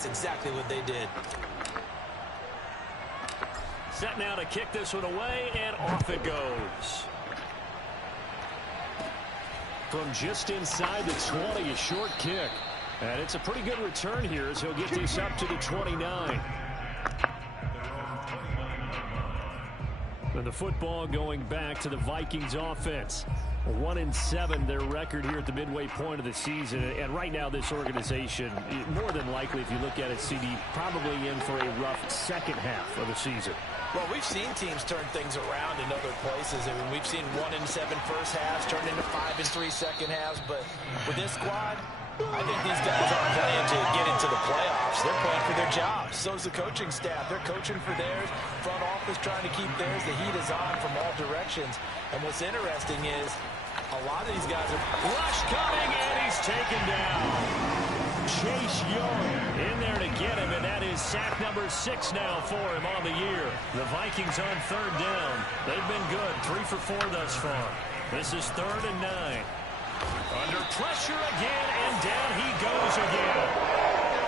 That's exactly what they did. Set now to kick this one away, and off it goes. From just inside the 20, a short kick. And it's a pretty good return here as he'll get this up to the 29. And the football going back to the Vikings offense. 1-7 their record here at the midway point of the season. And right now this organization, more than likely if you look at it, CD, probably in for a rough second half of the season. Well, we've seen teams turn things around in other places. I mean, we've seen 1-7 first halves turn into 5-3 second halves. But with this squad, I think these guys aren't playing to get into the playoffs. They're playing for their jobs. So is the coaching staff. They're coaching for theirs. Front office trying to keep theirs. The heat is on from all directions. And what's interesting is a lot of these guys are... Rush coming, and he's taken down. Chase Young in there to get him, and that is sack number 6 now for him on the year. The Vikings on third down. They've been good, 3 for 4 thus far. This is 3rd and 9. Under pressure again, and down he goes again.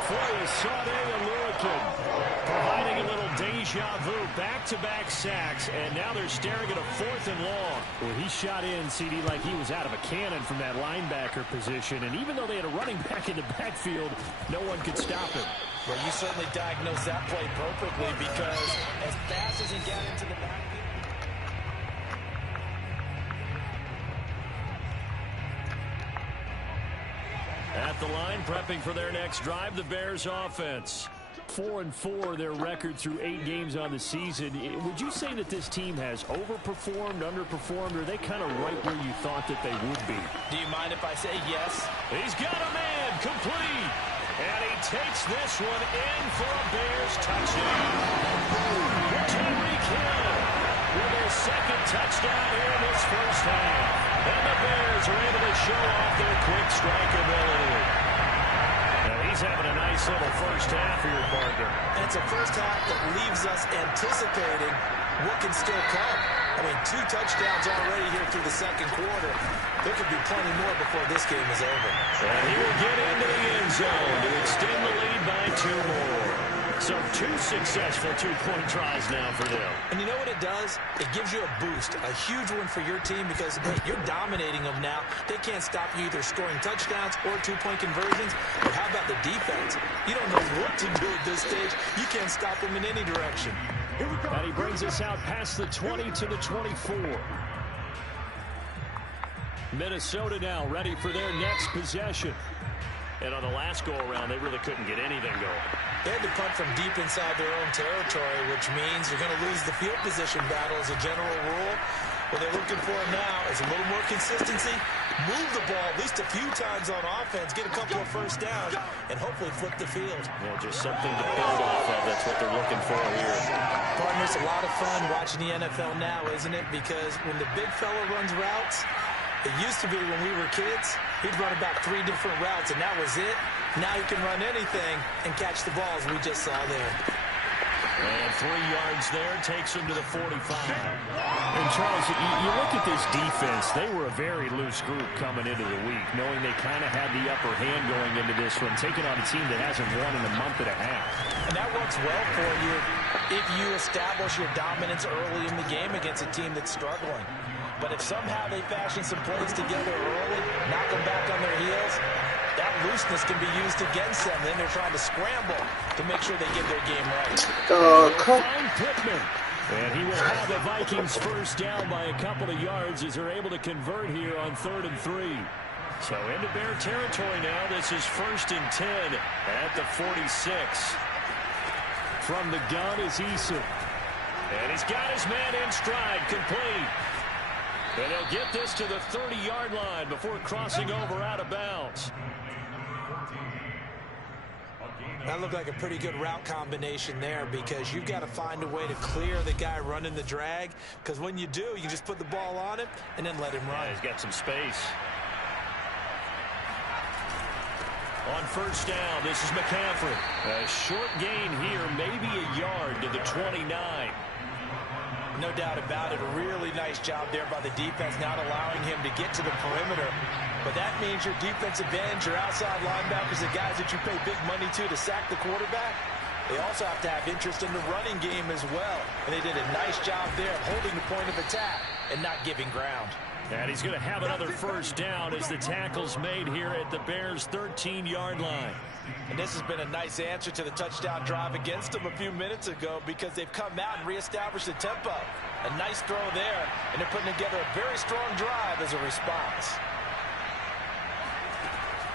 Foyesade Oluokun providing a little deja vu, back-to-back sacks, and now they're staring at a 4th and long. Well, he shot in, CD, like he was out of a cannon from that linebacker position, and even though they had a running back in the backfield, no one could stop him. Well, you certainly diagnosed that play perfectly because as fast as he got into the backfield, at the line, prepping for their next drive, the Bears offense. 4-4 their record through 8 games on the season. Would you say that this team has overperformed, underperformed, or are they kind of right where you thought that they would be? do you mind if I say yes? He's got a man, complete. And he takes this one in for a Bears touchdown. Tyreek Hill with their 2nd touchdown here in this first half. And the Bears are able to show off their quick strike ability. Now he's having a nice little first half here, partner. And it's a first half that leaves us anticipating what can still come. I mean, 2 touchdowns already here through the second quarter. There could be plenty more before this game is over. And he will get into the end zone to extend the lead by 2 more. So 2 successful 2-point tries now for them. And you know what it does? It gives you a boost, a huge one for your team because, hey, you're dominating them now. They can't stop you either scoring touchdowns or 2-point conversions. But how about the defense? You don't know what to do at this stage. You can't stop them in any direction. And he brings us out past the 20 to the 24. Minnesota now ready for their next possession. And on the last go-around, they really couldn't get anything going. They had to punt from deep inside their own territory, which means you're going to lose the field position battle as a general rule. What they're looking for now is a little more consistency, move the ball at least a few times on offense, get a couple of first downs, and hopefully flip the field. Yeah, just something to build off of. That's what they're looking for here. Partners, a lot of fun watching the NFL now, isn't it? Because when the big fella runs routes, it used to be when we were kids, he'd run about 3 different routes, and that was it. Now he can run anything and catch the balls we just saw there. And 3 yards there takes him to the 45. And, Charles, you look at this defense, they were a very loose group coming into the week, knowing they kind of had the upper hand going into this one, taking on a team that hasn't won in a month and a half. And that works well for you if you establish your dominance early in the game against a team that's struggling. But if somehow they fashion some plays together early, knock them back on their heels, that looseness can be used against them. Then they're trying to scramble to make sure they get their game right. Pittman. And he will have the Vikings first down by a couple of yards as they're able to convert here on 3rd and 3. So into Bear territory now. This is 1st and 10 at the 46. From the gun is Eason. And he's got his man in stride, complete. And they'll get this to the 30-yard line before crossing over out of bounds. That looked like a pretty good route combination there because you've got to find a way to clear the guy running the drag because when you do, you just put the ball on him and then let him run. Yeah, he's got some space. On first down, this is McCaffrey. A short gain here, maybe a yard to the 29. No doubt about it. A really nice job there by the defense, not allowing him to get to the perimeter. But that means your defensive ends, your outside linebackers, the guys that you pay big money to sack the quarterback, they also have to have interest in the running game as well. And they did a nice job there of holding the point of attack and not giving ground. And he's going to have another first down as the tackle's made here at the Bears' 13-yard line. And this has been a nice answer to the touchdown drive against them a few minutes ago because they've come out and reestablished the tempo. A nice throw there, and they're putting together a very strong drive as a response.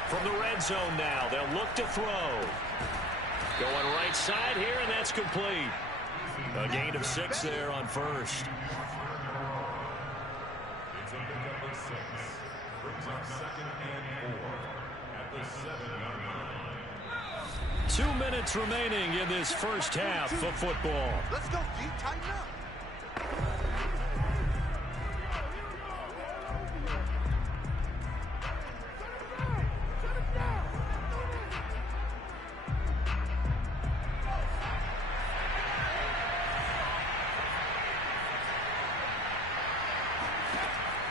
From the red zone now, they'll look to throw. Going right side here, and that's complete. A gain of 6 there on first. It's a pickup of 6. Brings up 2nd and 4 at the 7-yard line. 2 minutes remaining in this first half of football. Let's go, G. Tighten up.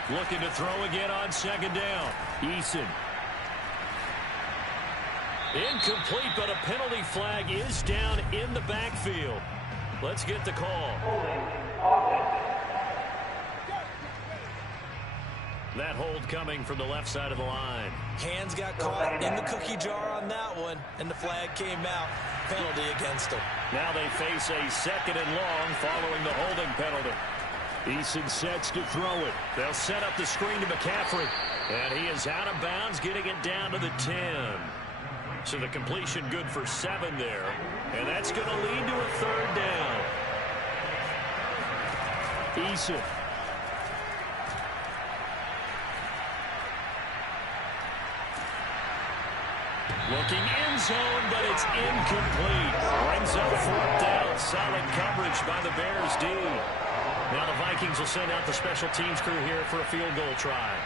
Looking to throw again on 2nd down. Eason. Incomplete, but a penalty flag is down in the backfield. Let's get the call. That hold coming from the left side of the line. Hands got caught in the cookie jar on that one, and the flag came out. Penalty against him. Now they face a 2nd and long following the holding penalty. Eason sets to throw it. They'll set up the screen to McCaffrey. And he is out of bounds, getting it down to the 10. So the completion good for 7 there. And that's going to lead to a 3rd down. Eason. Looking end zone, but it's incomplete. Brings up 4th down. Solid coverage by the Bears D. Now the Vikings will send out the special teams crew here for a field goal try.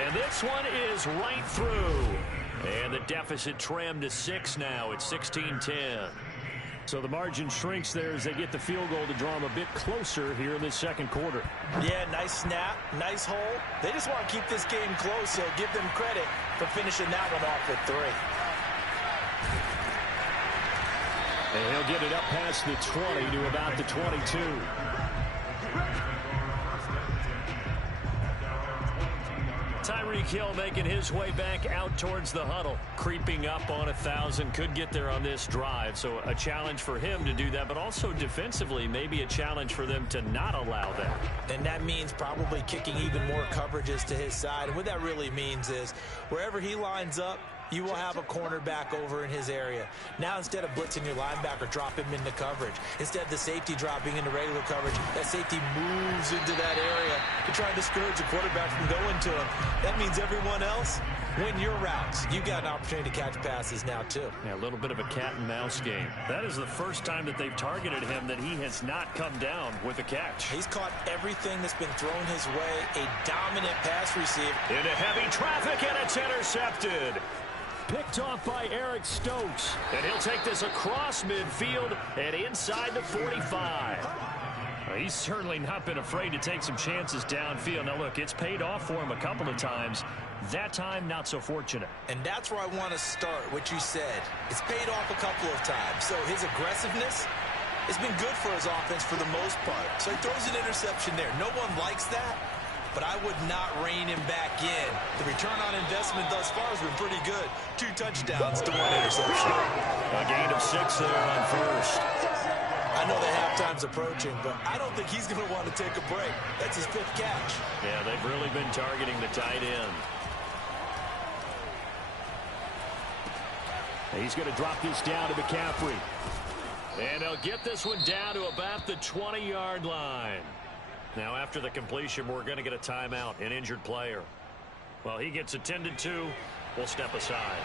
And this one is right through. And the deficit trimmed to 6 now. It's 16-10. So the margin shrinks there as they get the field goal to draw them a bit closer here in this 2nd quarter. Yeah, nice snap, nice hole. They just want to keep this game close, so give them credit for finishing that one off at 3. And he'll get it up past the 20 to about the 22. Tyreek Hill making his way back out towards the huddle. Creeping up on 1,000. Could get there on this drive. So a challenge for him to do that, but also defensively maybe a challenge for them to not allow that. And that means probably kicking even more coverages to his side. And what that really means is wherever he lines up, you will have a cornerback over in his area. Now, instead of blitzing your linebacker, drop him into coverage. Instead of the safety dropping into regular coverage, that safety moves into that area to try and discourage the quarterback from going to him. That means everyone else, win your routes. You've got an opportunity to catch passes now, too. Yeah, a little bit of a cat and mouse game. That is the first time that they've targeted him that he has not come down with a catch. He's caught everything that's been thrown his way. A dominant pass receiver. Into heavy traffic, and it's intercepted. Picked off by Eric Stokes. And he'll take this across midfield and inside the 45. He's certainly not been afraid to take some chances downfield. Now, look, it's paid off for him a couple of times. That time, not so fortunate. And that's where I want to start, what you said. It's paid off a couple of times. So his aggressiveness has been good for his offense for the most part. So he throws an interception there. No one likes that. But I would not rein him back in. The return on investment thus far has been pretty good. 2 touchdowns to 1 interception. A gain of 6 there on first. I know the halftime's approaching, but I don't think he's going to want to take a break. That's his 5th catch. Yeah, they've really been targeting the tight end. He's going to drop this down to McCaffrey. And he'll get this one down to about the 20-yard line. Now, after the completion, we're going to get a timeout, an injured player. Well, he gets attended to. We'll step aside.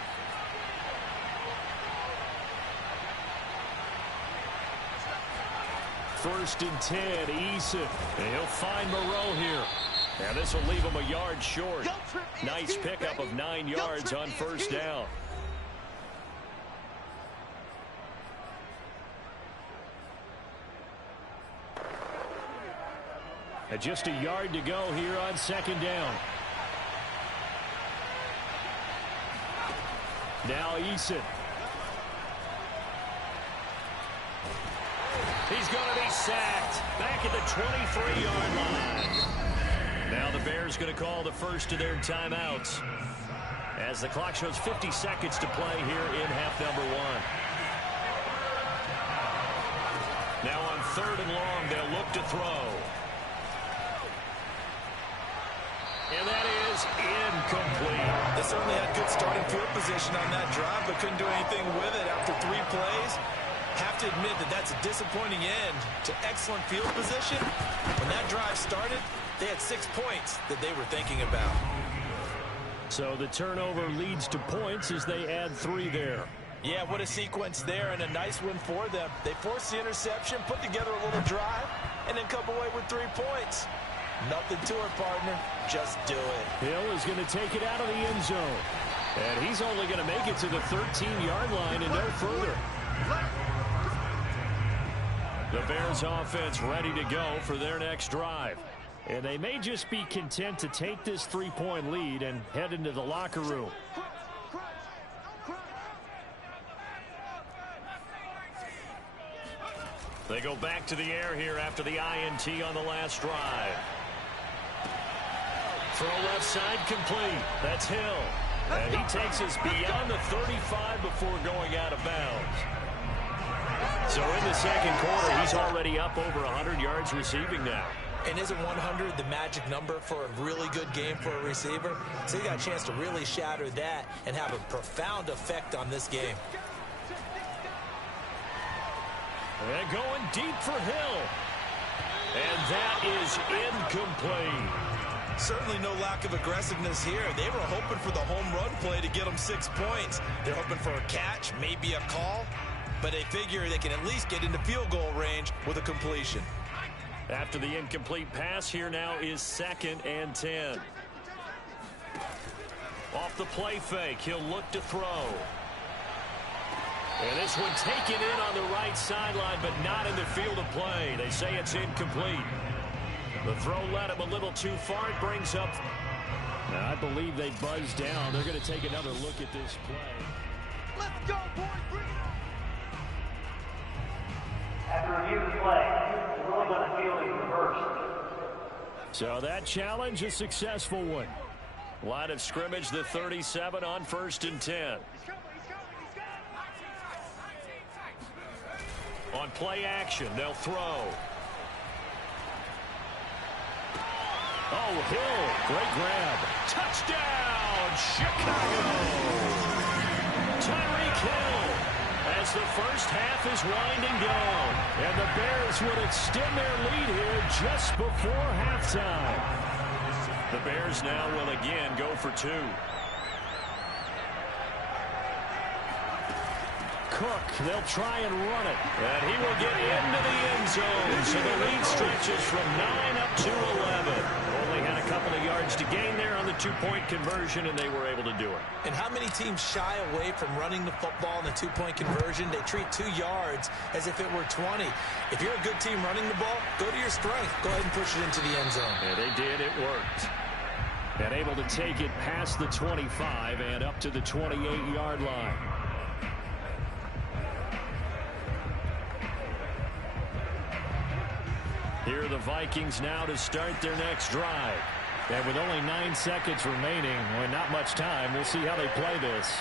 First and 10, Eason. And he'll find Moreau here. Now, this will leave him a yard short. Nice pickup of 9 yards on first down. And just a yard to go here on second down. Now Eason. He's going to be sacked back at the 23-yard line. Now the Bears going to call the first of their timeouts as the clock shows 50 seconds to play here in half number one. Now on third and long, they'll look to throw. And that is incomplete. They certainly had good starting field position on that drive, but couldn't do anything with it after 3 plays. Have to admit that that's a disappointing end to excellent field position. When that drive started, they had 6 points that they were thinking about. So the turnover leads to points as they add 3 there. Yeah, what a sequence there, and a nice win for them. They forced the interception, put together a little drive, and then come away with 3 points. Nothing to it, partner. Just do it. Hill is going to take it out of the end zone. And he's only going to make it to the 13-yard line and no further. The Bears offense ready to go for their next drive. And they may just be content to take this 3-point lead and head into the locker room. They go back to the air here after the INT on the last drive. Throw left side complete. That's Hill. And he takes us beyond the 35 before going out of bounds. So in the second quarter, he's already up over 100 yards receiving now. And isn't 100 the magic number for a really good game for a receiver? So he got a chance to really shatter that and have a profound effect on this game. And going deep for Hill. And that is incomplete. Certainly no lack of aggressiveness here. They were hoping for the home run play to get them 6 points. They're hoping for a catch, maybe a call, but they figure they can at least get into field goal range with a completion. After the incomplete pass, here now is 2nd and 10. Off the play fake, he'll look to throw. And this one taken in on the right sideline, but not in the field of play. They say it's incomplete. The throw led him a little too far. It brings up. Now, I believe they buzzed down. They're going to take another look at this play. Let's go, boys. Bring it on. After review of the play, the ruling on the field is reversed. So that challenge, a successful one. Line of scrimmage, the 37 on 1st and 10. On play action, they'll throw. Oh, Hill, great grab. Touchdown, Chicago! Tyreek Hill, as the first half is winding down. And the Bears would extend their lead here just before halftime. The Bears now will again go for 2. Cook, they'll try and run it. And he will get into the end zone. So the lead stretches from 9 up to 11. Only had a couple of yards to gain there on the 2-point conversion, and they were able to do it. And how many teams shy away from running the football in the 2-point conversion? They treat 2 yards as if it were 20. If you're a good team running the ball, go to your strength. Go ahead and push it into the end zone. Yeah, they did. It worked. And able to take it past the 25 and up to the 28-yard line. Here are the Vikings now to start their next drive. And with only 9 seconds remaining, well, not much time, we'll see how they play this.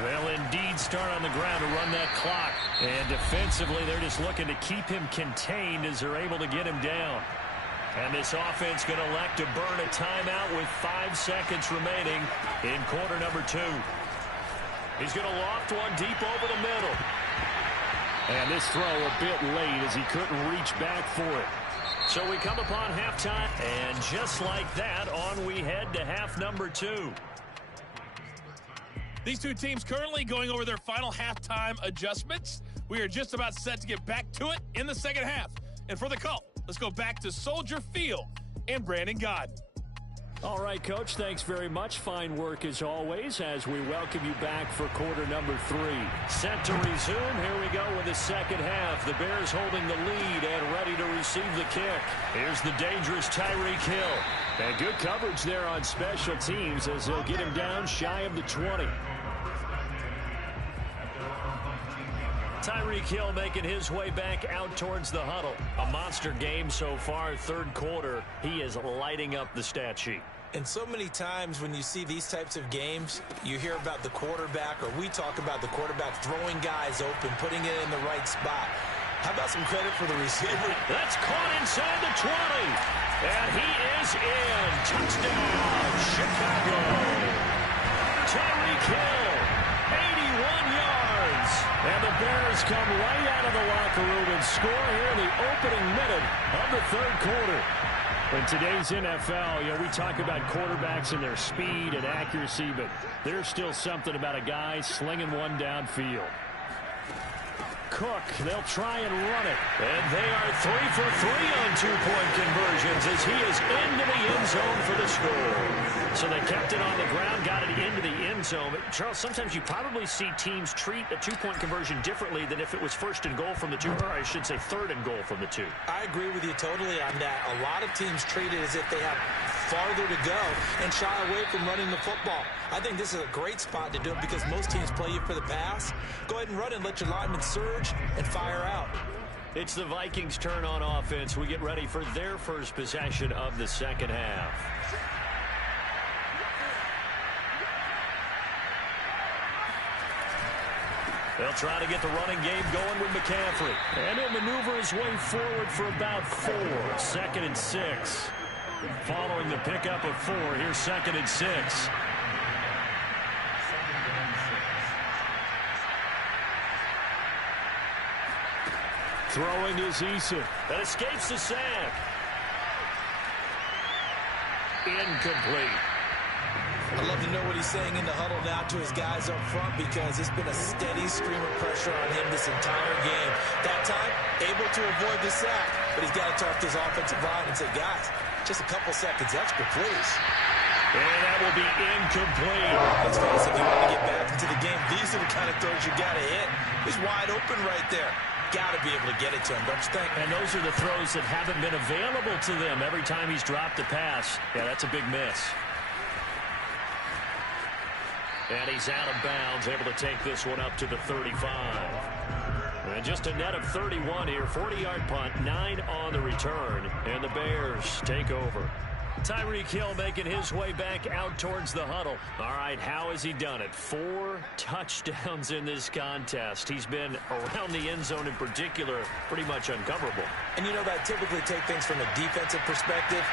They'll indeed start on the ground to run that clock. And defensively, they're just looking to keep him contained as they're able to get him down. And this offense going to elect to burn a timeout with 5 seconds remaining in quarter number 2. He's going to loft one deep over the middle. And this throw a bit late as he couldn't reach back for it. So we come upon halftime, and just like that, on we head to half number 2. These two teams currently going over their final halftime adjustments. We are just about set to get back to it in the second half. And for the call, let's go back to Soldier Field and Brandon Gaudin. All right, Coach, thanks very much. Fine work as always as we welcome you back for quarter number 3. Set to resume. Here we go with the second half. The Bears holding the lead and ready to receive the kick. Here's the dangerous Tyreek Hill. And good coverage there on special teams as they'll get him down shy of the 20. Tyreek Hill making his way back out towards the huddle. A monster game so far, third quarter. He is lighting up the stat sheet. And so many times when you see these types of games, you hear about the quarterback, or we talk about the quarterback throwing guys open, putting it in the right spot. How about some credit for the receiver? That's caught inside the 20. And he is in. Touchdown, Chicago. Tyreek Hill, 81 yards. And the Bears come right out of the locker room and score here in the opening minute of the third quarter. In today's NFL, we talk about quarterbacks and their speed and accuracy, but there's still something about a guy slinging one downfield. Cook, they'll try and run it. And they are 3 for 3 on two-point conversions as he is into the end zone for the score. So they kept it on the ground, got it into the end zone. But Charles, sometimes you probably see teams treat a two-point conversion differently than if it was first and goal from the 2, or I should say third and goal from the 2. I agree with you totally on that. A lot of teams treat it as if they have farther to go and shy away from running the football. I think this is a great spot to do it because most teams play you for the pass. Go ahead and run and let your linemen surge and fire out. It's the Vikings' turn on offense. We get ready for their first possession of the second half. They'll try to get the running game going with McCaffrey. And he'll maneuver his way forward for about 4. 2nd and 6. Following the pickup of 4, here's 2nd and 6. Throwing is Eason. That escapes the sack. Incomplete. I'd love to know what he's saying in the huddle now to his guys up front because it's been a steady stream of pressure on him this entire game. That time, able to avoid the sack, but he's got to talk to his offensive line and say, guys, just a couple seconds extra, please. And that will be incomplete. Let's face it, if you want to get back into the game, these are the kind of throws you got to hit. He's wide open right there. Got to be able to get it to him, don't you think? And those are the throws that haven't been available to them every time he's dropped a pass. Yeah, that's a big miss. And he's out of bounds, able to take this one up to the 35. And just a net of 31 here, 40-yard punt, 9 on the return, and the Bears take over. Tyreek Hill making his way back out towards the huddle. All right, how has he done it? 4 touchdowns in this contest. He's been around the end zone in particular, pretty much uncoverable. And you know that typically take things from a defensive perspective.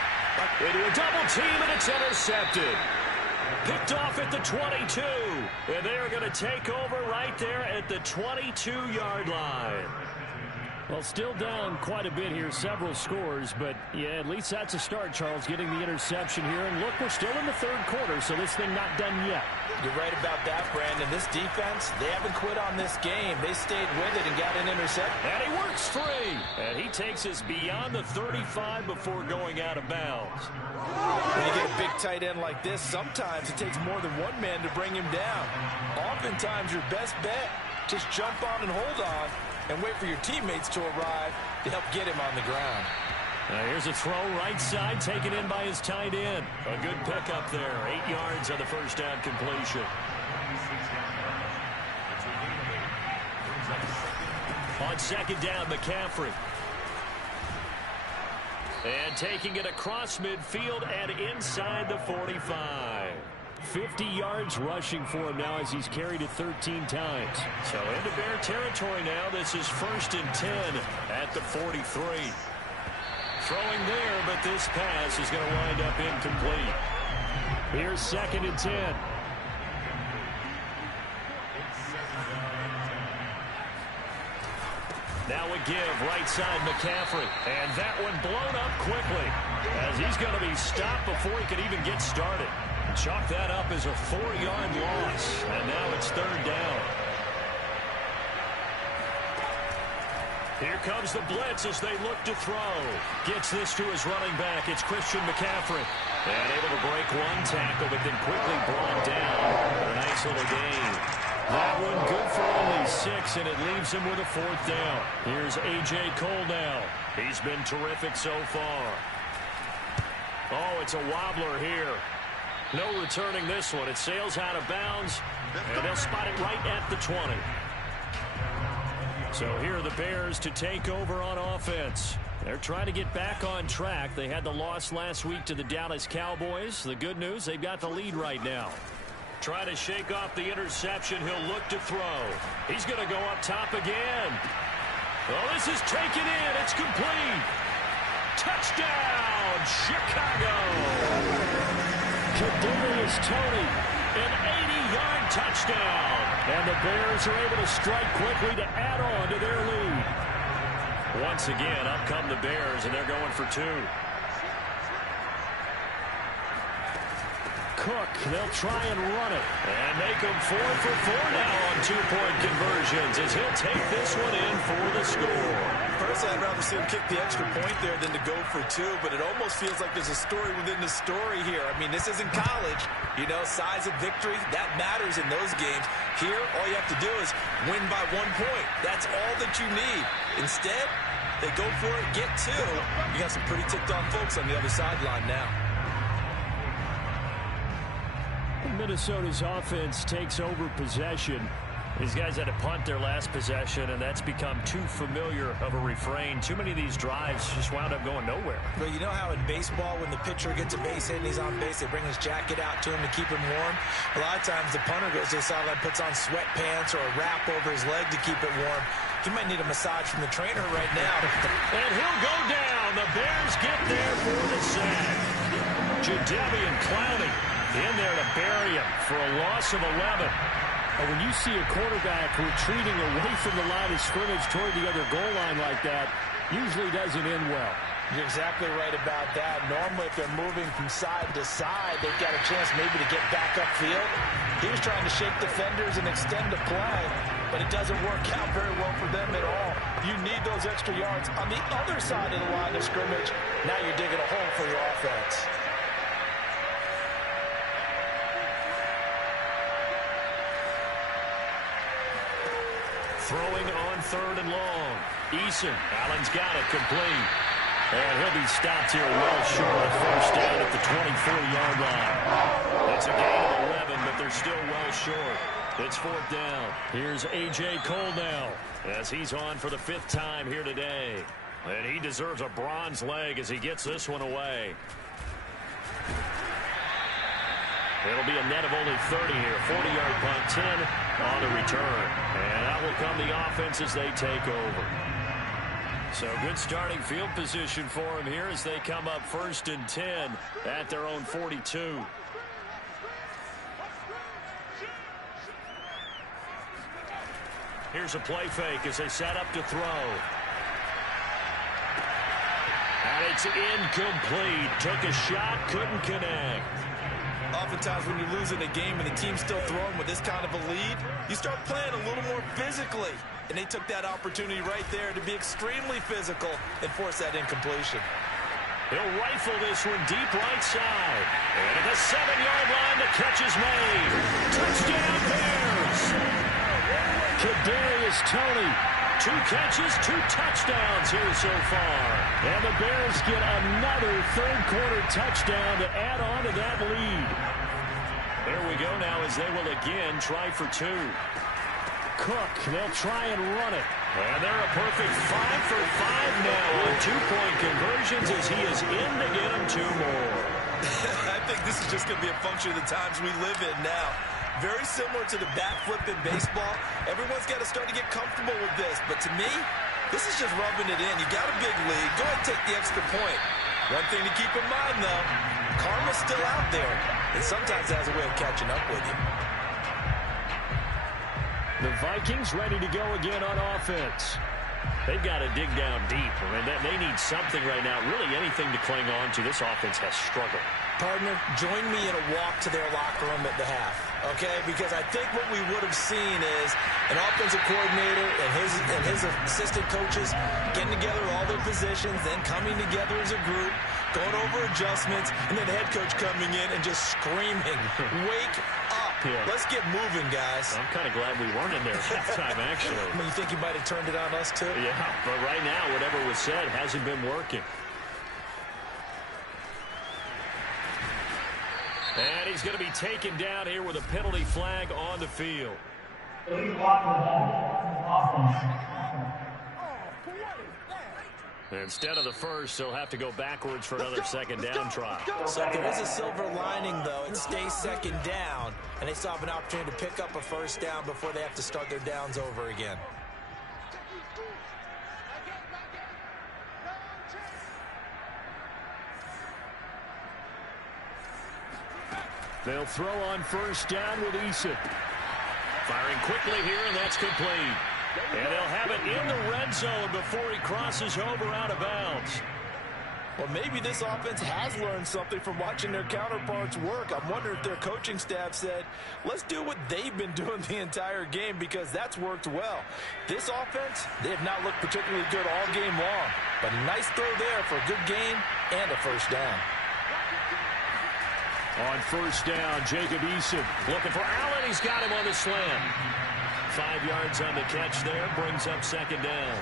Into a double team, and it's intercepted. Picked off at the 22. And they are going to take over right there at the 22-yard line. Well, still down quite a bit here, several scores, but yeah, at least that's a start, Charles, getting the interception here. And look, we're still in the third quarter, so this thing not done yet. You're right about that, Brandon. This defense, they haven't quit on this game. They stayed with it and got an interception. And he works free. And he takes us beyond the 35 before going out of bounds. When you get a big tight end like this, sometimes it takes more than one man to bring him down. Oftentimes, your best bet, just jump on and hold on and wait for your teammates to arrive to help get him on the ground. Now here's a throw right side, taken in by his tight end. A good pickup there, 8 yards on the first down completion. On second down, McCaffrey. And taking it across midfield and inside the 45. 50 yards rushing for him now as he's carried it 13 times. So into Bear territory now. This is 1st and 10 at the 43. Throwing there, but this pass is going to wind up incomplete. Here's 2nd and 10. Now a give, right side McCaffrey. And that one blown up quickly as he's going to be stopped before he could even get started. Chalk that up as a 4-yard loss. And now it's 3rd down. Here comes the blitz as they look to throw. Gets this to his running back. It's Christian McCaffrey. And able to break one tackle, but then quickly brought down for a nice little gain. That one good for only 6, and it leaves him with a 4th down. Here's A.J. Cole now. He's been terrific so far. Oh, it's a wobbler here. No returning this one. It sails out of bounds, and they'll spot it right at the 20. So here are the Bears to take over on offense. They're trying to get back on track. They had the loss last week to the Dallas Cowboys. The good news, they've got the lead right now. Trying to shake off the interception. He'll look to throw. He's going to go up top again. Oh, this is taken in. It's complete. Touchdown, Chicago. Kadarius Toney, an 80-yard touchdown. And the Bears are able to strike quickly to add on to their lead. Once again, up come the Bears, and they're going for 2. Cook, they'll try and run it. And make them 4 for 4 now on 2-point conversions as he'll take this one in for the score. Personally, I'd rather see him kick the extra point there than to go for 2, but it almost feels like there's a story within the story here. I mean, this isn't college. You know, size of victory, that matters in those games. Here, all you have to do is win by 1 point. That's all that you need. Instead, they go for it, get 2. You got some pretty ticked-off folks on the other sideline now. Minnesota's offense takes over possession. These guys had to punt their last possession, and that's become too familiar of a refrain. Too many of these drives just wound up going nowhere. But you know how in baseball, when the pitcher gets a base hit and he's on base, they bring his jacket out to him to keep him warm? A lot of times the punter goes to the sideline, puts on sweatpants or a wrap over his leg to keep it warm. He might need a massage from the trainer right now. And he'll go down. The Bears get there for the sack. Jadeveon Clowney in there to bury him for a loss of 11. When you see a quarterback retreating away from the line of scrimmage toward the other goal line like that, usually doesn't end well. You're exactly right about that. Normally, if they're moving from side to side, they've got a chance maybe to get back upfield. He was trying to shake defenders and extend the play, but it doesn't work out very well for them at all. You need those extra yards on the other side of the line of scrimmage. Now you're digging a hole for your offense. Throwing on 3rd and long. Eason. Allen's got it complete. And he'll be stopped here well short of 1st down at the 24-yard line. It's a gain of 11, but they're still well short. It's 4th down. Here's A.J. Cole now as he's on for the 5th time here today. And he deserves a bronze leg as he gets this one away. It'll be a net of only 30 here. 40-yard punt, 10 on the return. And out will come the offense as they take over. So good starting field position for them here as they come up 1st and 10 at their own 42. Here's a play fake as they set up to throw. And it's incomplete. Took a shot, couldn't connect. Oftentimes when you're losing a game and the team's still throwing with this kind of a lead, you start playing a little more physically. And they took that opportunity right there to be extremely physical and force that incompletion. He'll rifle this one deep right side. And at the 7-yard line, the catch is made. Touchdown Bears! Kadarius Toney. 2 catches, 2 touchdowns here so far. And the Bears get another 3rd-quarter touchdown to add on to that lead. There we go now as they will again try for 2. Cook, they'll try and run it. And they're a perfect 5 for 5 now on 2-point conversions as he is in to get them 2 more. I think this is just going to be a function of the times we live in now. Very similar to the bat flip in baseball. Everyone's got to start to get comfortable with this. But to me, this is just rubbing it in. You got a big lead. Go ahead and take the extra point. One thing to keep in mind, though, karma's still out there. And sometimes it has a way of catching up with you. The Vikings ready to go again on offense. They've got to dig down deep. I mean, they need something right now, really anything to cling on to. This offense has struggled. Partner, join me in a walk to their locker room at the half. okay? Because I think what we would have seen is an offensive coordinator and his assistant coaches getting together all their positions, then coming together as a group, going over adjustments, and then the head coach coming in and just screaming, wake up. Yeah. Let's get moving, guys. I'm kind of glad we weren't in there that time, actually. I mean, you think he might have turned it on us, too? Yeah, but right now, whatever was said hasn't been working. And he's going to be taken down here with a penalty flag on the field. Instead of the first, he'll have to go backwards for another second down try. So if there is a silver lining, though, it stays second down, and they still have an opportunity to pick up a first down before they have to start their downs over again. They'll throw on first down with Eason. Firing quickly here, and that's complete. And they'll have it in the red zone before he crosses over out of bounds. Well, maybe this offense has learned something from watching their counterparts work. I'm wondering if their coaching staff said, let's do what they've been doing the entire game, because that's worked well. This offense, they have not looked particularly good all game long. But a nice throw there for a good gain and a first down. On first down, Jacob Eason looking for Allen. He's got him on the slam. 5 yards on the catch there, brings up second down.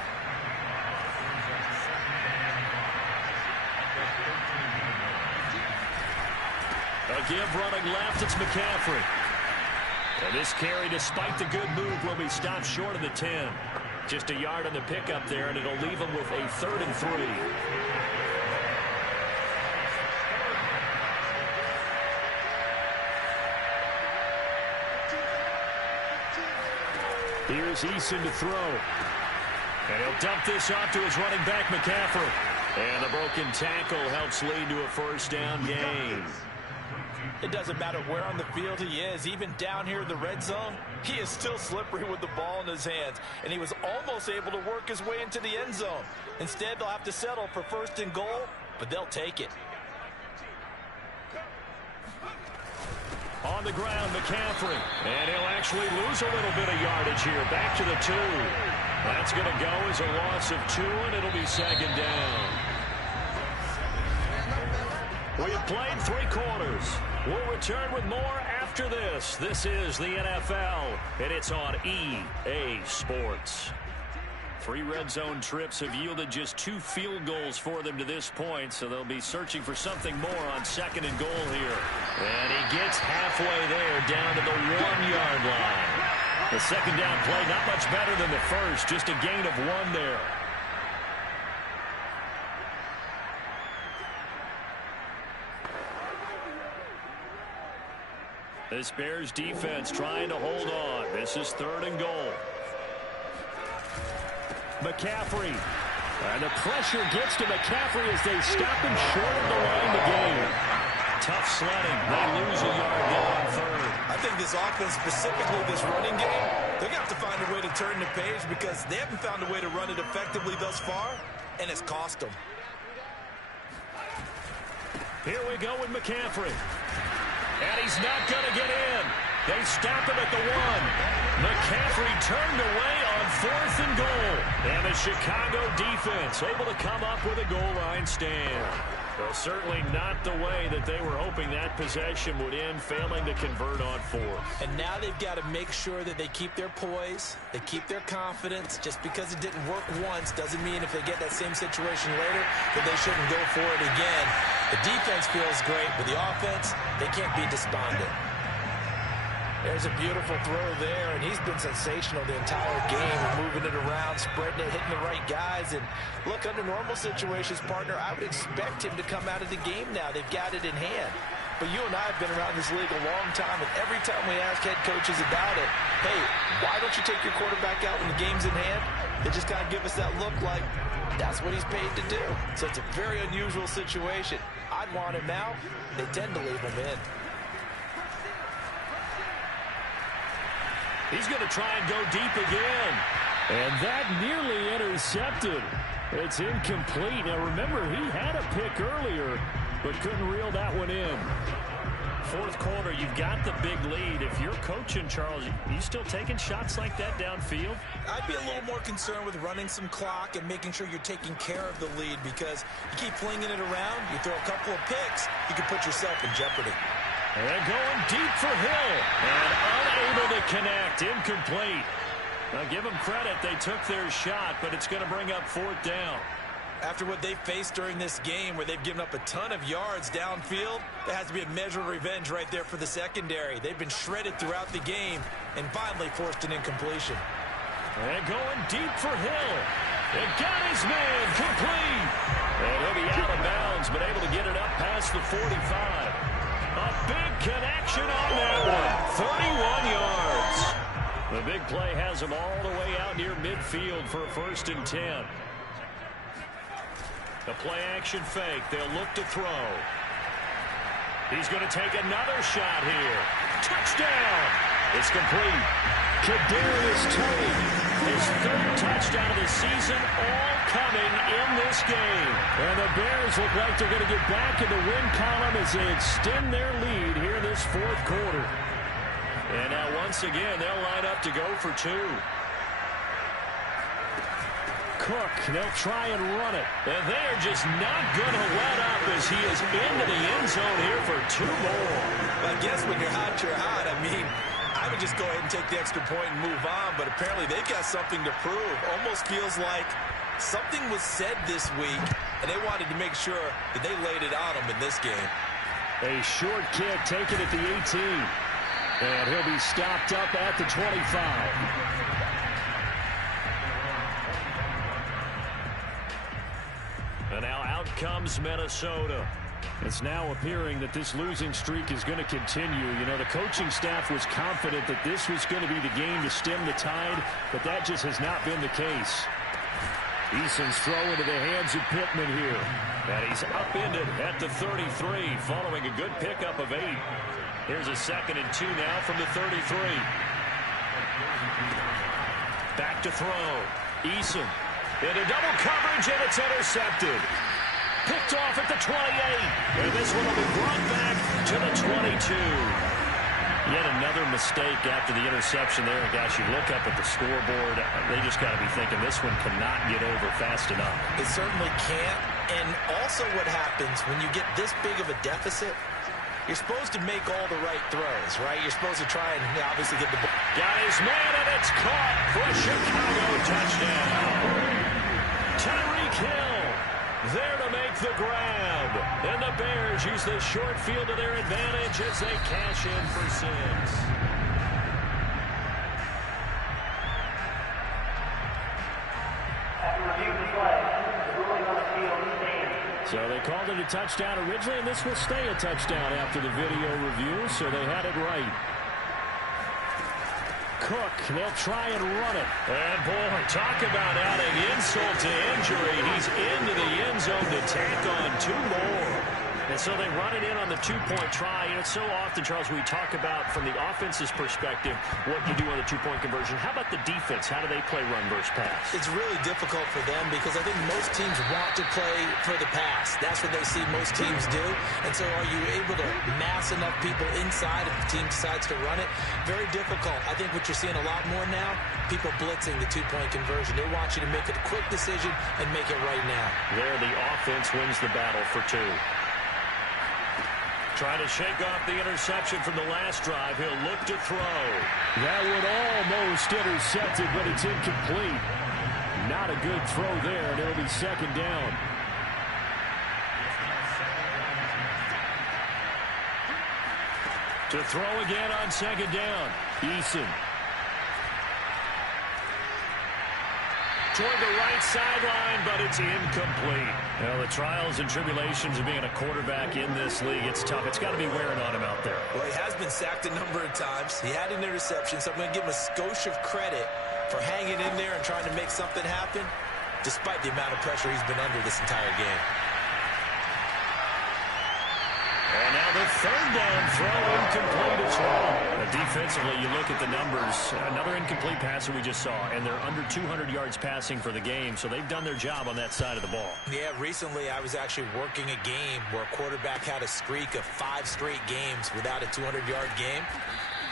A give running left, it's McCaffrey. And this carry, despite the good move, will be stopped short of the 10. Just a yard on the pickup there, and it'll leave him with a 3rd and 3. Here's Eason to throw. And he'll dump this off to his running back, McCaffrey. And the broken tackle helps lead to a first down gain. It doesn't matter where on the field he is, even down here in the red zone, he is still slippery with the ball in his hands. And he was almost able to work his way into the end zone. Instead, they'll have to settle for 1st and goal, but they'll take it. On the ground, McCaffrey. And he'll actually lose a little bit of yardage here. Back to the 2. That's going to go as a loss of 2, and it'll be second down. We have played 3 quarters. We'll return with more after this. This is the NFL, and it's on EA Sports. 3 red zone trips have yielded just 2 field goals for them to this point, so they'll be searching for something more on 2nd and goal here. And he gets halfway there, down to the 1-yard line. The second down play not much better than the first, just a gain of 1 there. This Bears defense trying to hold on. This is 3rd and goal. McCaffrey. And the pressure gets to McCaffrey as they stop him short of the line to gain. Tough sledding. They lose a yard there on 3rd. I think this offense, specifically this running game, they're going to have to find a way to turn the page because they haven't found a way to run it effectively thus far, and it's cost them. Here we go with McCaffrey. And he's not going to get in. They stop him at the 1. McCaffrey turned away on 4th and goal. And the Chicago defense able to come up with a goal line stand. Well, certainly not the way that they were hoping that possession would end, failing to convert on 4th. And now they've got to make sure that they keep their poise, they keep their confidence. Just because it didn't work once doesn't mean if they get that same situation later that they shouldn't go for it again. The defense feels great, but the offense, they can't be despondent. There's a beautiful throw there, and he's been sensational the entire game, moving it around, spreading it, hitting the right guys. And look, under normal situations, partner, I would expect him to come out of the game now. They've got it in hand. But you and I have been around this league a long time, and every time we ask head coaches about it, hey, why don't you take your quarterback out when the game's in hand? They just kind of give us that look like that's what he's paid to do. So it's a very unusual situation. I'd want him out. They tend to leave him in. He's going to try and go deep again. And that nearly intercepted. It's incomplete. Now, remember, he had a pick earlier, but couldn't reel that one in. fourth quarter. You've got the big lead. If you're coaching, Charles, you still taking shots like that downfield? I'd be a little more concerned with running some clock and making sure you're taking care of the lead, because you keep flinging it around, you throw a couple of picks, you can put yourself in jeopardy. And they're going deep for Hill. And unable to connect. Incomplete. Now give them credit. They took their shot, but it's going to bring up fourth down. After what they faced during this game, where they've given up a ton of yards downfield, there has to be a measure of revenge right there for the secondary. They've been shredded throughout the game and finally forced an incompletion. And going deep for Hill. It got his man complete. And he'll be out of bounds, but able to get it up past the 45. A big connection on that one. 31 yards. The big play has him all the way out near midfield for a 1st and 10. The play-action fake. They'll look to throw. He's going to take another shot here. Touchdown! It's complete. Kadarius Toney, his 3rd touchdown of the season, all coming in this game. And the Bears look like they're going to get back in the win column as they extend their lead here this fourth quarter. And now once again, they'll line up to go for 2. Cook, they'll try and run it. And they're just not going to let up as he is into the end zone here for 2 more. I guess when you're hot, you're hot. I mean, I would just go ahead and take the extra point and move on, but apparently they've got something to prove. Almost feels like something was said this week, and they wanted to make sure that they laid it on them in this game. A short kick taken at the 18. And he'll be stopped up at the 25. And now out comes Minnesota. It's now appearing that this losing streak is going to continue. You know, the coaching staff was confident that this was going to be the game to stem the tide, but that just has not been the case. Eason's throw into the hands of Pittman here. And he's upended at the 33 following a good pickup of 8. Here's a 2nd and 2 now from the 33. Back to throw. Eason into double coverage, and it's intercepted. Picked off at the 28. And this one will be brought back to the 22. Yet another mistake after the interception there. Gosh, you look up at the scoreboard. They just got to be thinking this one cannot get over fast enough. It certainly can't. And also what happens when you get this big of a deficit, you're supposed to make all the right throws, right? You're supposed to try and obviously get the ball. Got his man, and it's caught for a Chicago touchdown. Tyreek Hill there to make the grab. And the Bears use the short field to their advantage as they cash in for 6. After reviewing the play, the ruling on the field stands. So they called it a touchdown originally, and this will stay a touchdown after the video review, so they had it right. Cook, they'll try and run it. And boy, talk about adding insult to injury. He's into the end zone to tack on 2 more. And so they run it in on the 2-point try. And it's so often, Charles, we talk about from the offense's perspective what you do on the 2-point conversion. How about the defense? How do they play run versus pass? It's really difficult for them because I think most teams want to play for the pass. That's what they see most teams do. And so are you able to mass enough people inside if the team decides to run it? Very difficult. I think what you're seeing a lot more now, people blitzing the 2-point conversion. They want you to make a quick decision and make it right now. There, the offense wins the battle for 2. Trying to shake off the interception from the last drive. He'll look to throw. That one almost intercepted, but it's incomplete. Not a good throw there, and it'll be 2nd down. To throw again on 2nd down. Eason. Toward the right sideline, but it's incomplete. Well, the trials and tribulations of being a quarterback in this league, it's tough. It's got to be wearing on him out there. Well, he has been sacked a number of times. He had an interception, so I'm going to give him a skosh of credit for hanging in there and trying to make something happen, despite the amount of pressure he's been under this entire game. And now the 3rd down throw incomplete as well. Defensively, you look at the numbers. Another incomplete passer we just saw, and they're under 200 yards passing for the game, so they've done their job on that side of the ball. Yeah, recently I was actually working a game where a quarterback had a streak of 5 straight games without a 200-yard game.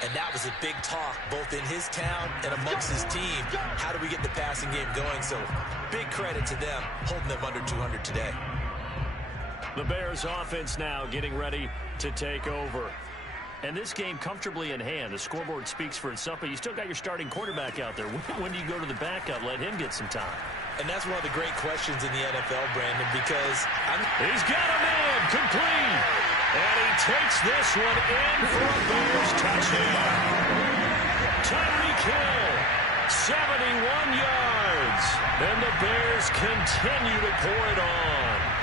And that was a big talk, both in his town and amongst his team. How do we get the passing game going? So big credit to them, holding them under 200 today. The Bears offense now getting ready to take over. And this game comfortably in hand. The scoreboard speaks for itself, but you still got your starting quarterback out there. When do you go to the backup, let him get some time? And that's one of the great questions in the NFL, Brandon, because he's got a man complete. And he takes this one in for a Bears touchdown. Tyreek Hill, 71 yards. And the Bears continue to pour it on.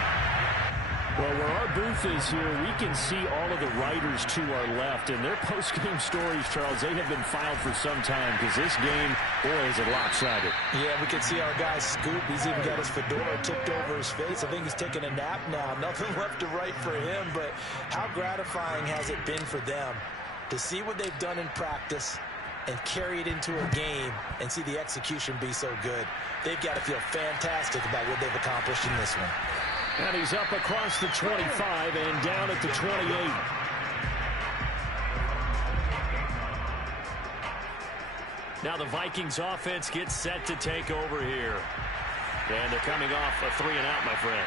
Well, where our booth is here, we can see all of the writers to our left. And their post-game stories, Charles, they have been filed for some time because this game, boy, is it lopsided. Yeah, we can see our guy Scoop. He's even got his fedora tipped over his face. I think he's taking a nap now. Nothing left to write for him, but how gratifying has it been for them to see what they've done in practice and carry it into a game and see the execution be so good. They've got to feel fantastic about what they've accomplished in this one. And he's up across the 25 and down at the 28. Now the Vikings offense gets set to take over here. And they're coming off a 3-and-out, my friend.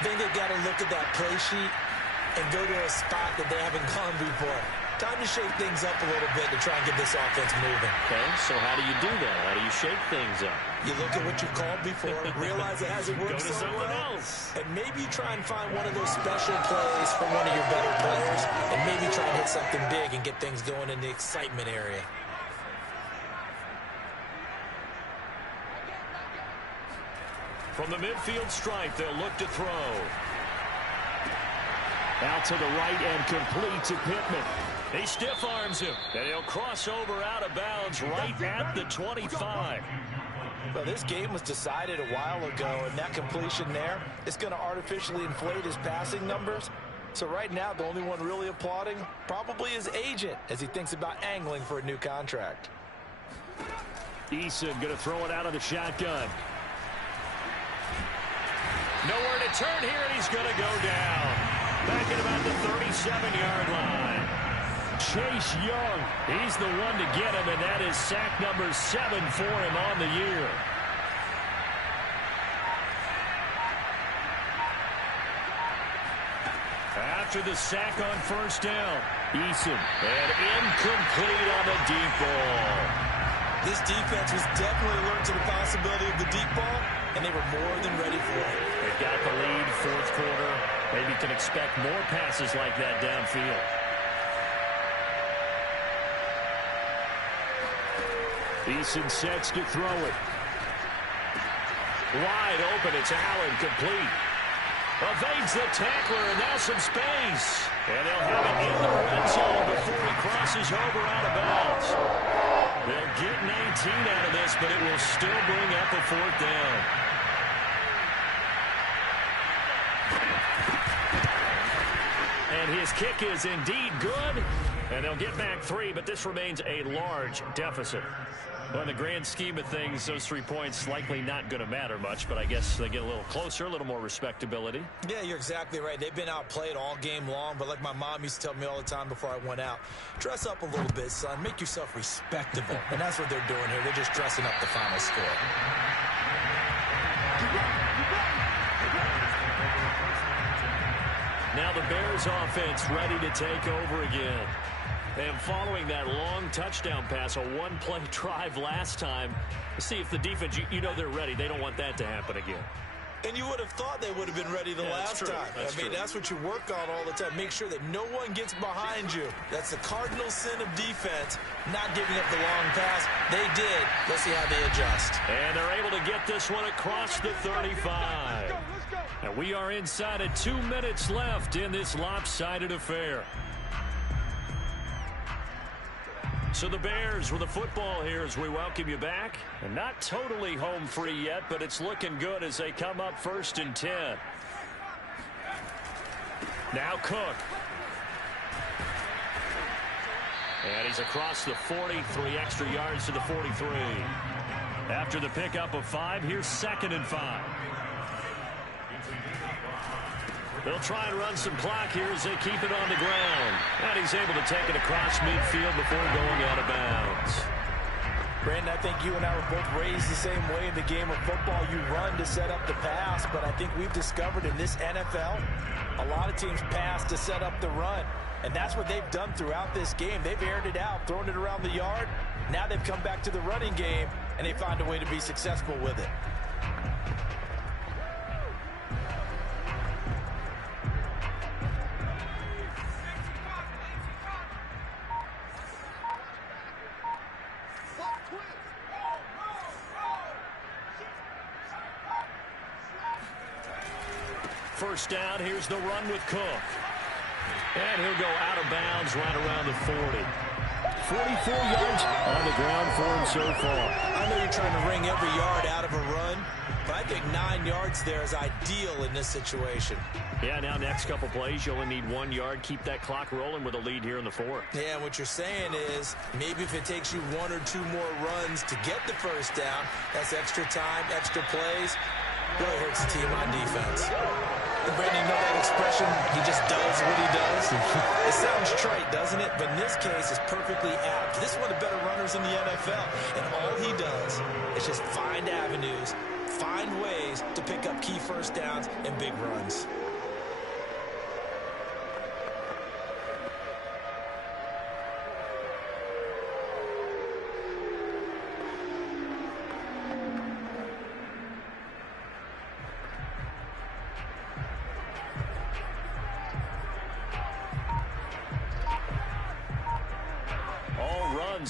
I think they've got to look at that play sheet and go to a spot that they haven't gone before. Time to shake things up a little bit to try and get this offense moving. Okay, so how do you do that? How do you shake things up? You look at what you've called before, realize it hasn't worked so well, else. and maybe you try and find one of those special plays from one of your better players, and maybe try and hit something big and get things going in the excitement area. From the midfield stripe, they'll look to throw. Out to the right and complete to Pittman. He stiff arms him, and he'll cross over out of bounds right at the 25. Well, this game was decided a while ago, and that completion there is going to artificially inflate his passing numbers. So right now, the only one really applauding probably his agent as he thinks about angling for a new contract. Eason going to throw it out of the shotgun. Nowhere to turn here, and he's going to go down. Back at about the 37-yard line. Chase Young, he's the one to get him, and that is sack number 7 for him on the year. After the sack on first down, Eason, and incomplete on the deep ball. This defense was definitely alert to the possibility of the deep ball, and they were more than ready for it. They've got the lead, fourth quarter. Maybe can expect more passes like that downfield. Eason sets to throw it. Wide open, it's Allen, complete. Evades the tackler, and now some space. And they'll have it in the red zone before he crosses over out of bounds. They'll get 19 out of this, but it will still bring up a fourth down. And his kick is indeed good. And they'll get back 3, but this remains a large deficit. Well, in the grand scheme of things, those 3 points likely not going to matter much, but I guess they get a little closer, a little more respectability. Yeah, you're exactly right. They've been outplayed all game long, but like my mom used to tell me all the time before I went out, dress up a little bit, son. Make yourself respectable. And that's what they're doing here. They're just dressing up the final score. Now the Bears offense ready to take over again. And following that long touchdown pass, a one-play drive last time, see if the defense, you know they're ready. They don't want that to happen again. And you would have thought they would have been ready the last time. That's what you work on all the time. Make sure that no one gets behind you. That's the cardinal sin of defense, not giving up the long pass. They did. Let's see how they adjust. And they're able to get this one across the 35. And we are inside of 2 minutes left in this lopsided affair. So the Bears with the football here as we welcome you back. And not totally home free yet, but it's looking good as they come up 1st and 10. Now Cook. And he's across the 40, 3 extra yards to the 43. After the pickup of 5, here's 2nd and 5. They'll try and run some clock here as they keep it on the ground. And he's able to take it across midfield before going out of bounds. Brandon, I think you and I were both raised the same way in the game of football. You run to set up the pass, but I think we've discovered in this NFL, a lot of teams pass to set up the run. And that's what they've done throughout this game. They've aired it out, thrown it around the yard. Now they've come back to the running game, and they find a way to be successful with it. First down, here's the run with Cook. And he'll go out of bounds right around the 40. 44 yards on the ground for him so far. I know you're trying to wring every yard out of a run, but I think 9 yards there is ideal in this situation. Yeah, now next couple plays, you only need 1 yard. Keep that clock rolling with a lead here in the 4th. Yeah, what you're saying is maybe if it takes you 1 or 2 more runs to get the first down, that's extra time, extra plays. Really hurts the team on defense. Brandon, you know that expression, he just does what he does? It sounds trite, doesn't it? But in this case, it's perfectly apt. This is one of the better runners in the NFL, and all he does is just find avenues, find ways to pick up key first downs and big runs.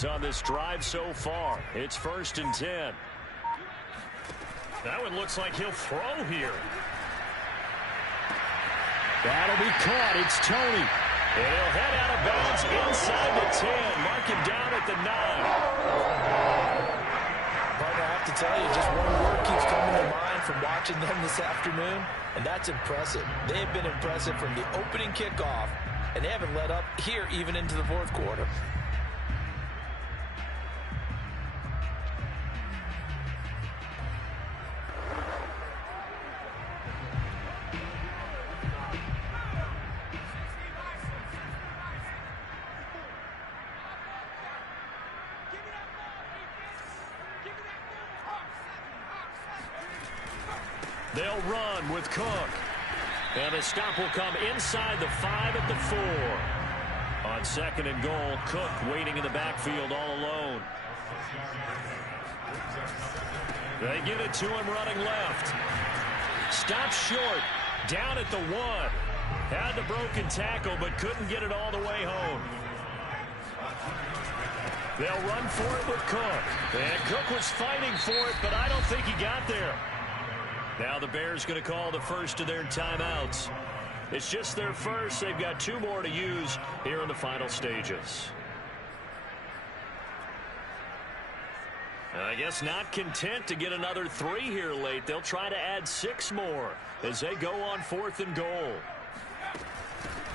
On this drive so far. It's 1st and 10. That one looks like he'll throw here. That'll be caught. It's Tony. And he'll head out of bounds inside the 10. Mark him down at the 9. Partner, I have to tell you, just one word keeps coming to mind from watching them this afternoon, and that's impressive. They have been impressive from the opening kickoff, and they haven't let up here even into the 4th quarter. They'll run with Cook. And the stop will come inside the 5 at the 4. On 2nd and goal, Cook waiting in the backfield all alone. They get it to him running left. Stops short. Down at the 1. Had the broken tackle, but couldn't get it all the way home. They'll run for it with Cook. And Cook was fighting for it, but I don't think he got there. Now the Bears going to call the first of their timeouts. It's just their first. They've got 2 more to use here in the final stages. I guess not content to get another 3 here late. They'll try to add 6 more as they go on 4th and goal.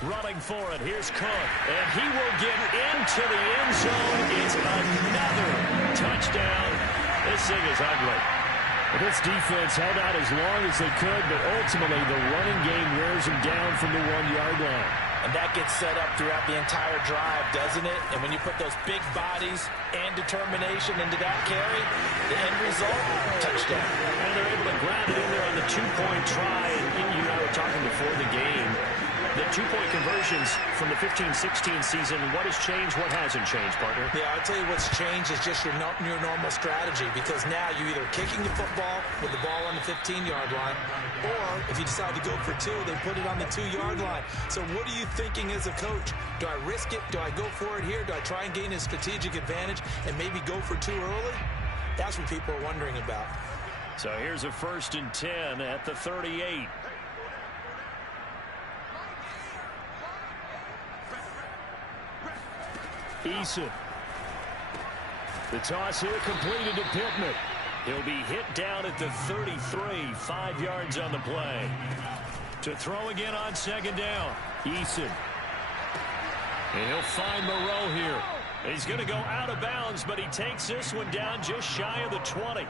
Running for it. Here's Cook. And he will get into the end zone. It's another touchdown. This thing is ugly. This defense held out as long as they could, but ultimately the running game wears them down from the 1-yard line. And that gets set up throughout the entire drive, doesn't it? And when you put those big bodies and determination into that carry, the end result, touchdown. And they're able to ground it in there on the 2-point try. And you and I were talking before the game. The 2-point conversions from the 15-16 season, what has changed, what hasn't changed, partner? Yeah, I'll tell you what's changed is just your normal strategy, because now you're either kicking the football with the ball on the 15-yard line, or if you decide to go for 2, they put it on the 2-yard line. So what are you thinking as a coach? Do I risk it? Do I go for it here? Do I try and gain a strategic advantage and maybe go for 2 early? That's what people are wondering about. So here's a 1st and 10 at the 38. Eason. The toss here completed to Pittman. He'll be hit down at the 33, 5 yards on the play. To throw again on 2nd down. Eason. And he'll find Moreau here. He's going to go out of bounds, but he takes this one down just shy of the 20.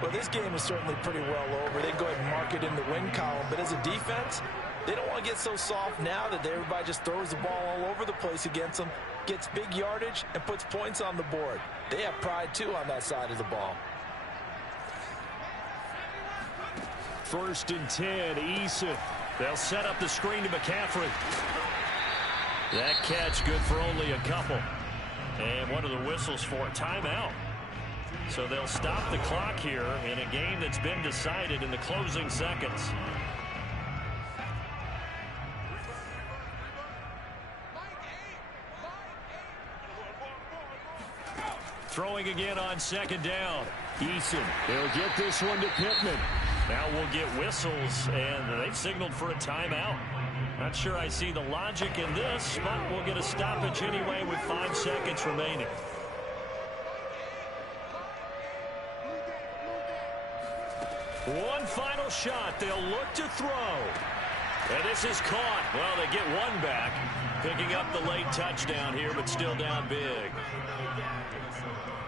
Well, this game is certainly pretty well over. They can go ahead and mark it in the win column. But as a defense, they don't want to get so soft now that everybody just throws the ball all over the place against them, gets big yardage, and puts points on the board. They have pride, too, on that side of the ball. 1st and 10, Eason. They'll set up the screen to McCaffrey. That catch good for only a couple. And one of the whistles for a timeout. So they'll stop the clock here in a game that's been decided in the closing seconds. Throwing again on 2nd down. Eason, they'll get this one to Pittman. Now we'll get whistles, and they've signaled for a timeout. Not sure I see the logic in this, but we'll get a stoppage anyway with 5 seconds remaining. One final shot. They'll look to throw. And this is caught. Well, they get one back. Picking up the late touchdown here, but still down big.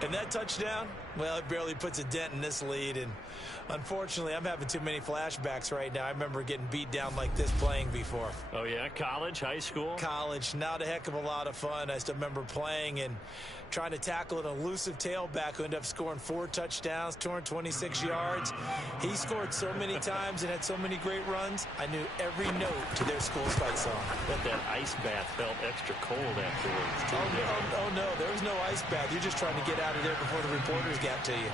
And that touchdown, well, it barely puts a dent in this lead. And unfortunately, I'm having too many flashbacks right now. I remember getting beat down like this playing before. Oh, yeah? College, high school? College, not a heck of a lot of fun. I still remember playing and trying to tackle an elusive tailback who ended up scoring 4 touchdowns, 226 yards. He scored so many times and had so many great runs. I knew every note to their school's fight song. But that ice bath felt extra cold afterwards. Oh, no, there was no ice bath. You're just trying to get out of there before the reporters got to you.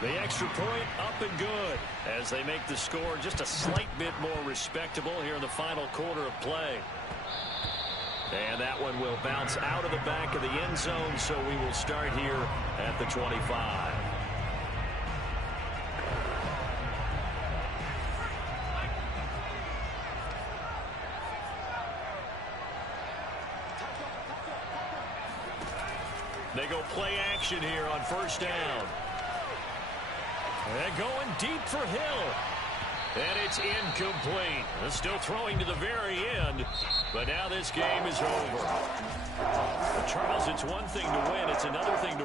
The extra point up and good as they make the score just a slight bit more respectable here in the final quarter of play. And that one will bounce out of the back of the end zone, so we will start here at the 25. They go play action here on 1st down. And going deep for Hill. And it's incomplete. They're still throwing to the very end. But now this game is over. Charles, it's one thing to win. It's another thing to win.